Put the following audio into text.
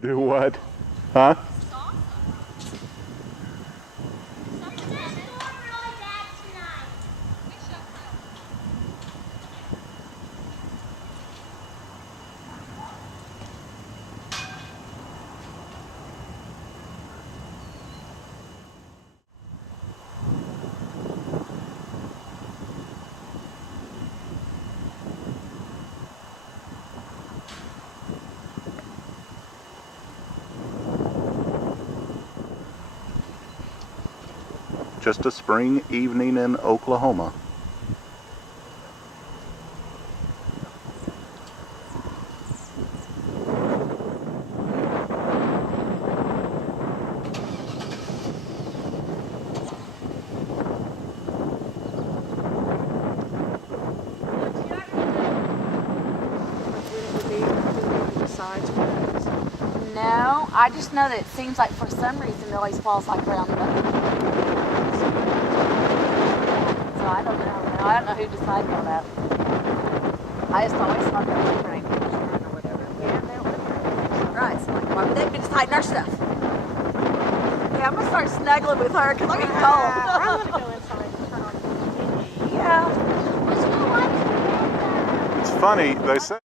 Do what? Huh? Just a spring evening in Oklahoma. No, I just know that it seems like for some reason it always falls like around the So I don't know. I don't know who decided all that. I just always thought they were trying to or whatever. Yeah, they don't live there. Right, so like, why would they be just hiding our stuff? Yeah, I'm gonna start snuggling with her because I'm getting cold. I want to go inside and turn on the TV. Yeah. It's funny, they say